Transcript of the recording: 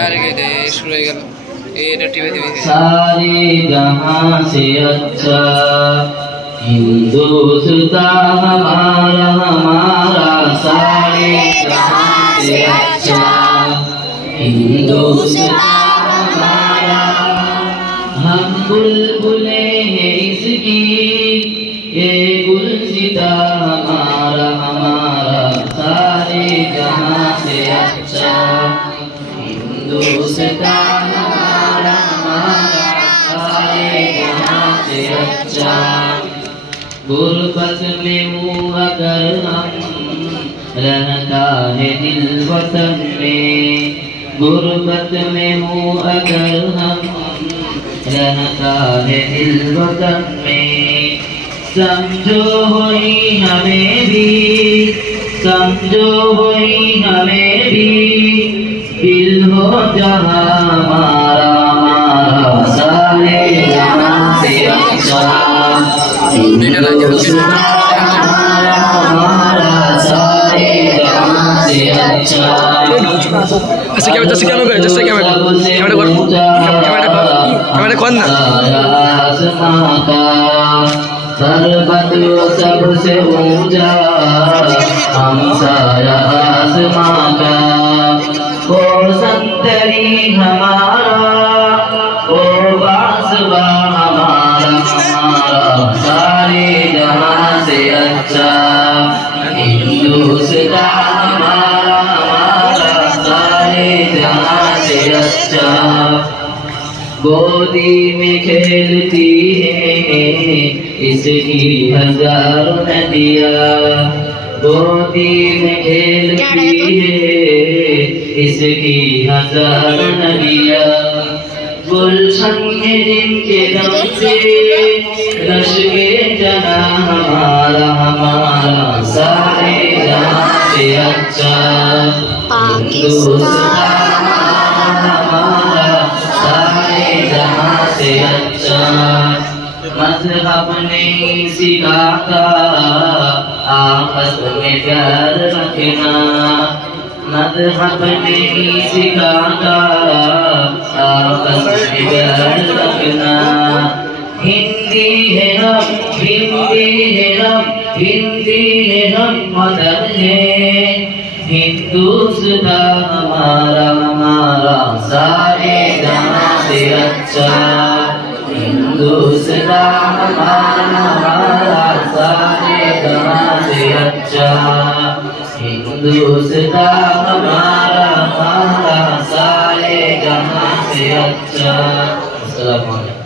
शुरू हो गया ये टीवी सारे जहां से अच्छा हिंदुस्तान हमारा हमारा सारे जहां से अच्छा हिंदुस्तान हमारा हम बुलबुले हैं इसकी ये गुलसिता हमारा हमारा सारे जहां से अच्छा हिंदुस्तान हमारा हमारा सारे जहां से अच्छा गुर्बत में हूँ अगर हम रहता है दिल वतन में गुर्बत में हूँ अगर हम रहता है दिल वतन में समझो वही हमें भी समझो वही हमें भी दिल हो जहाँ हमारा हमारा सारे जहाँ से अच्छा हमारा हमारा सारे जहाँ से अच्छा ऐसे क्या जैसे क्या लोग जैसे कैमरा कौन ना पर्वत सबसे ऊंचा हम सारा आसमां का ओ संतरी हमारा ओ बासवा हमारा हमारा सारे जहां से अच्छा हिंदुस्तान हमारा हमारा सारे जहां से अच्छा गोदी में खेलती है इसकी हजारों नदियाँ गोदी में खेलती है इसकी हजारों नदियाँ गुलशन में जिनके दम से रश के जना हमारा हमारा सारे जहां से अच्छा हिंदुस्तान हमारा सारे जहां से अच्छा मज़हब नहीं सिखाता आपस में प्यार रखना मज़हब नहीं सिखाता आपस में प्यार रखना हिंदी है हम मदर है हिंदुस्तान हमारा हमारा सारे जहां से अच्छा हिंदुस्तान हमारा हमारा सारे जहां से अच्छा हिंदुस्तान हमारा हमारा सारे जहां से अच्छा। अस्सलाम वालेकुम।